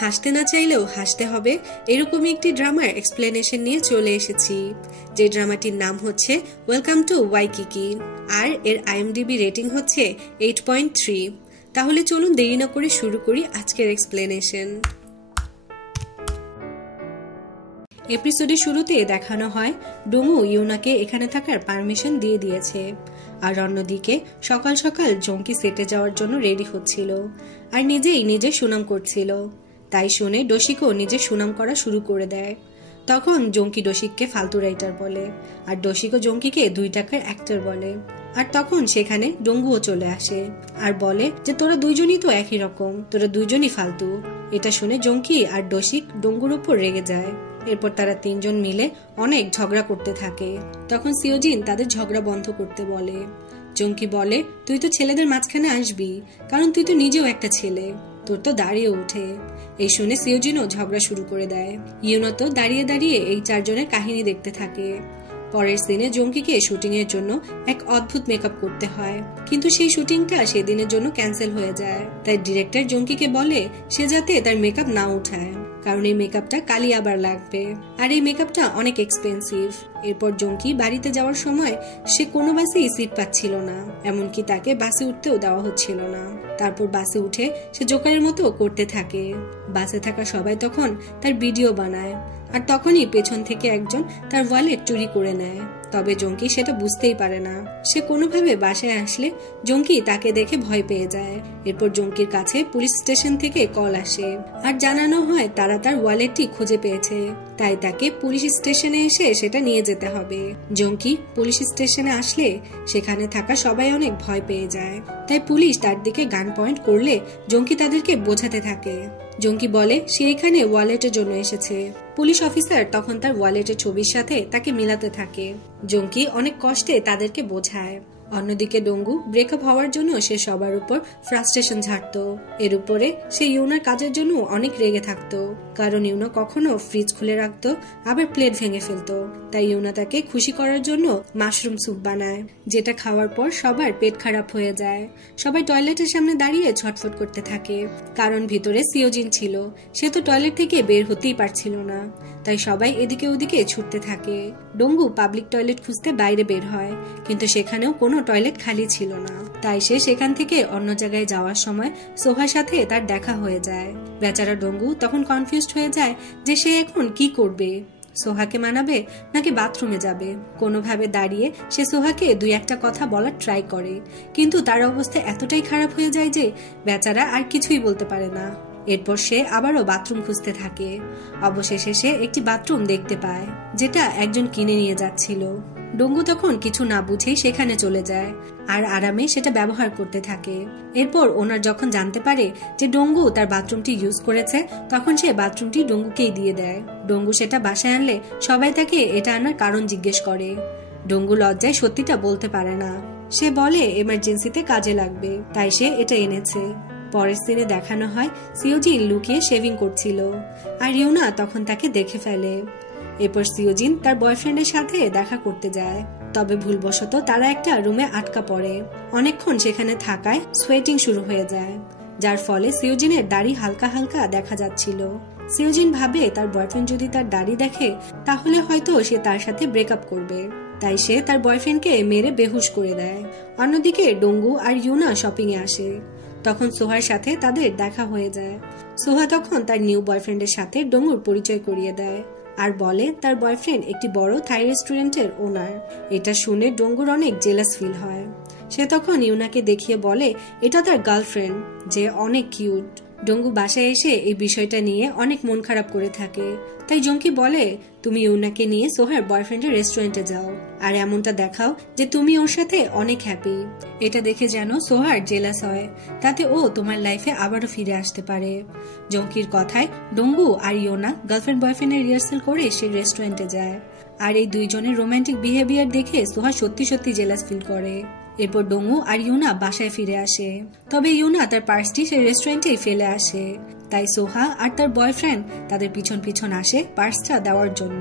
হাসতে না চাইলেও হাসতে হবে এরকমই একটি ড্রামার এক্সপ্লেনেশন নিয়ে চলে এসেছি, যে ড্রামাটির নাম হচ্ছে ওয়েলকাম টু ওয়াইকিকি, আর এর আইএমডিবি রেটিং হচ্ছে 8.3। তাহলে চলুন দেরি না করে শুরু করি আজকের এক্সপ্লেনেশন। এপিসোডের শুরুতে দেখানো হয় ডোমু ইউনাকে এখানে থাকার পারমিশন দিয়ে দিয়েছে, আর অন্যদিকে সকাল সকাল জঙ্কি সেটে যাওয়ার জন্য রেডি হচ্ছিল আর নিজের সুনাম করছিল। তাই শুনে ডোশিকো নিজের সুনাম করা শুরু করে দেয়। তখন জঙ্কি ডোশিককে ফালতু রাইটার বলে, আর ডোশিকো জঙ্কিকে 2 টাকার অ্যাক্টর বলে। আর তখন সেখানে ডঙ্গুও চলে আসে আর বলে যে তোরা দুইজনই তো একই রকম, তোরা দুইজনই ফালতু। এটা শুনে জঙ্কি আর ডোশিক ডঙ্গুর উপর রেগে যায়। এরপর তারা 3 জন মিলে অনেক ঝগড়া করতে থাকে। তখন সিওজিন তাদের ঝগড়া বন্ধ করতে বলে। জঙ্কি বলে, তুই তো ছেলেদের মাঝখানে আসবি, কারণ তুই তো নিজেও একটা ছেলে, তোর তো দাঁড়িয়ে ওঠে। এই শুনে সিওজিনও ঝগড়া শুরু করে দেয়। ইউনা তো দাঁড়িয়ে দাঁড়িয়ে এই 4 জনের কাহিনী দেখতে থাকে। পরের সিনে জঙ্কিকে শুটিং এর জন্য এক অদ্ভুত মেকআপ করতে হয়, কিন্তু সেই শুটিংটা সেদিনের জন্য ক্যান্সেল হয়ে যায়। তাই ডিরেক্টর জঙ্কিকে বলে সে যাতে তার মেকআপ না উঠায়, কারণ এই মেকআপটা কালই আবার লাগবে, আর এই মেকআপটা অনেক এক্সপেন্সিভ। এরপর জঙ্কি বাড়িতে যাওয়ার সময় সে কোনো বাসেই সিট পাচ্ছিল না, এমনকি তাকে বাসে উঠতেও দেওয়া হচ্ছিল না। তারপর বাসে উঠে সে জোকারের মতো করতে থাকে। বাসে থাকা সবাই তখন তার ভিডিও বানায়, আর তখনই পেছন থেকে একজন তার ওয়ালেট চুরি করে নেয়। তবে জঙ্কি সেটা বুঝতেই পারে না। সে কোনোভাবে বাসায় আসলে জঙ্কি তাকে দেখে ভয় পেয়ে যায়। এরপর জঙ্কির কাছে পুলিশ স্টেশন থেকে কল আসে আর জানানো হয় তারা তার ওয়ালেটটি খুঁজে পেয়েছে, তাই তাকে পুলিশ স্টেশনে এসে সেটা নিয়ে যেতে হবে। জঙ্কি পুলিশ স্টেশনে আসলে সেখানে থাকা সবাই অনেক ভয় পেয়ে যায়, তাই পুলিশ তার দিকে গান পয়েন্ট করলে জঙ্কি তাদেরকে বোঝাতে থাকে। জঙ্কি বলে সে এখানে ওয়ালেটের জন্য এসেছে। পুলিশ অফিসার তখন তার ওয়ালেটের ছবির সাথে তাকে মিলাতে থাকে। জঙ্কি অনেক কষ্টে তাদেরকে বোঝায়। অন্যদিকে ডঙ্গু ব্রেকআপ হওয়ার জন্য সে সবার উপর ফ্রাস্ট্রেশন ঝাড়তো। এর উপরে সে ইউনার কাজের জন্য অনেক রেগে থাকতো, কারণ ইউনা কখনো ফ্রিজ খুলে রাখতো আবার প্লেট ভেঙে ফেলতো। তাই ইউনা তাকে খুশি করার জন্য মাশরুম স্যুপ বানায়, যেটা খাওয়ার পর সবার পেট খারাপ হয়ে যায়। সবাই টয়লেটের সামনে দাঁড়িয়ে ছটফট করতে থাকে, কারণ ভিতরে সিওজিন ছিল। সে তো টয়লেট থেকে বের হতেই পারছিল না, তাই সবাই এদিকে ওদিকে ছুটতে থাকে। ডঙ্গু পাবলিক টয়লেট খুঁজতে বাইরে বের হয়, কিন্তু সেখানেও কোনো টয়লেট খালি ছিল না। তাই সে সেখান থেকে অন্য জায়গায় যাওয়ার সময় সোহার সাথে তার দেখা হয়ে যায়। বেচারা ডঙ্গু তখন কনফিউজড হয়ে যায় যে সে এখন কি করবে, সোহাকে মানাবে নাকি বাথরুমে যাবে। কোনোভাবে দাঁড়িয়ে সে সোহাকে 2-1টা কথা বলার ট্রাই করে, কিন্তু তার অবস্থা এতটাই খারাপ হয়ে যায় যে বেচারা আর কিছুই বলতে পারে না। এরপর সে আবারও বাথরুম খুঁজতে থাকে। অবশেষে সে একটি বাথরুম দেখতে পায়, যেটা একজন কিনে নিয়ে যাচ্ছিল। ডঙ্গু তখন কিছু না বুঝেই সেখানে চলে যায় আর আরামে সেটা ব্যবহার করতে থাকে। এরপর ওনার যখন জানতে পারে যে ডঙ্গু তার বাথরুমটি ইউজ করেছে, তখন সে বাথরুমটি ডঙ্গুকেই দিয়ে দেয়। ডঙ্গু সেটা বাসায় আনলে সবাই তাকে এটা আনার কারণ জিজ্ঞেস করে। ডঙ্গু লজ্জায় সত্যিটা বলতে পারে না। সে বলে এমার্জেন্সিতে কাজে লাগবে, তাই সে এটা এনেছে। পরের সিনে দেখানো হয় সিওজিন লুকিয়ে শেভিং করছিল, আর ইউনা তখন তাকে দেখে ফেলে। এরপর সিওজিন তার বয়ফ্রেন্ডের সাথে দেখা করতে যায়, তবে ভুলবশত তারা একটা রুমে আটকা পড়ে। অনেকক্ষণ সেখানে থাকায় সোয়েটিং শুরু হয়ে যায়, যার ফলে সিওজিনের দাড়ি হালকা হালকা দেখা যাচ্ছিল। সিওজিন ভাবে তার বয়ফ্রেন্ড যদি তার দাড়ি দেখে তাহলে হয়তো সে তার সাথে ব্রেকআপ করবে, তাই সে তার বয়ফ্রেন্ডকে মেরে বেহুশ করে দেয়। অন্যদিকে ডঙ্গু আর ইউনা শপিং এ আসে। তখন সোহার সাথে তাদের দেখা হয়ে যায়। সোহা তখন তার নিউ বয়ফ্রেন্ডের সাথে ডঙ্গুর পরিচয় করিয়ে দেয় আর বলে তার বয়ফ্রেন্ড একটি বড় থাই রেস্টুরেন্টের ওনার। এটা শুনে ডঙ্গুর অনেক জেলাস ফিল হয়। সে তখন ইউনাকে দেখিয়ে বলে এটা তার গার্লফ্রেন্ড, যে অনেক কিউট। ডঙ্গু বাসায় এসে এই বিষয়টা নিয়ে অনেক মন খারাপ করে থাকে। তাই জঙ্কি বলে তুমি ইউনাকে নিয়ে সোহার বয়ফ্রেন্ডের রেস্টুরেন্টে যাও আর এমনটা দেখাও যে তুমি ওর সাথে অনেক হ্যাপি। এটা দেখে যেন সোহার জেলাস হয়, তাতে ও তোমার লাইফে আবারও ফিরে আসতে পারে। জঙ্কির কথায় ডঙ্গু আর ইউনা গার্লফ্রেন্ড বয়ফ্রেন্ডের রিহার্সাল করে সে রেস্টুরেন্টে যায়, আর এই 2 জনের রোমান্টিক বিহেভিয়ার দেখে সোহা সত্যি সত্যি জেলাস ফিল করে। এরপর ডঙ্গু আর ইউনা বাসায় ফিরে আসে, তবে ইউনা তার পার্সটি সেই রেস্টুরেন্টেই ফেলে আসে। তাই সোহা আর তার বয়ফ্রেন্ড তাদের পিছন পিছন আসে পার্সটা দেওয়ার জন্য।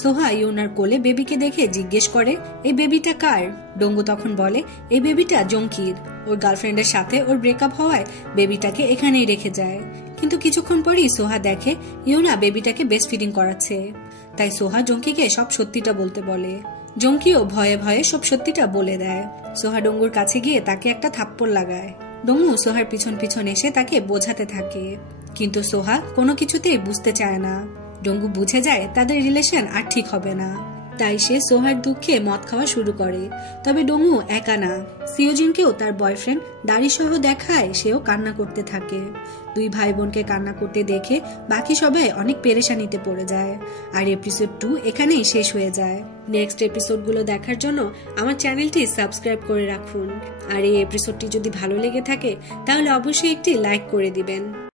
সোহা ইউনার কোলে বেবিকে দেখে জিজ্ঞেস করে এই বেবিটা কার। ডঙ্গু তখন বলে এই বেবিটা জঙ্কির, ওর গার্লফ্রেন্ডের সাথে ওর ব্রেকআপ হওয়ায় বেবিটাকে এখানেই রেখে যায়। কিন্তু কিছুক্ষণ পরই সোহা দেখে ইউনা বেবিটাকে ব্রেস্ট ফিডিং করাচ্ছে। তাই সোহা জঙ্কিকে সব সত্যিটা বলতে বলে। জঙ্কিও ভয়ে ভয়ে সব সত্যিটা বলে দেয়। সোহা ডঙ্গুর কাছে গিয়ে তাকে একটা থাপ্পড় লাগায়। ডঙ্গু সোহার পিছন পিছন এসে তাকে বোঝাতে থাকে, কিন্তু সোহা কোনো কিছুতেই বুঝতে চায় না। ডঙ্গু বুঝে যায় তাদের রিলেশন আর ঠিক হবে না, তাই সে সোহার দুঃখে মদ খাওয়া শুরু করে। তবে ডঙ্গু একা না, সিওজিনকেও তার বয়ফ্রেন্ড দাড়ি সহ দেখায়, সেও কান্না করতে থাকে। দুই ভাই বোনকে কান্না করতে দেখে বাকি সবাই অনেক পেরেশানিতে পড়ে যায়। আর এপিসোড 2 এখানেই শেষ হয়ে যায়। নেক্সট এপিসোডগুলো দেখার জন্য আমার চ্যানেলটি সাবস্ক্রাইব করে রাখুন। আর এই এপিসোডটি যদি ভালো লেগে থাকে তাহলে অবশ্যই একটি লাইক করে দিবেন।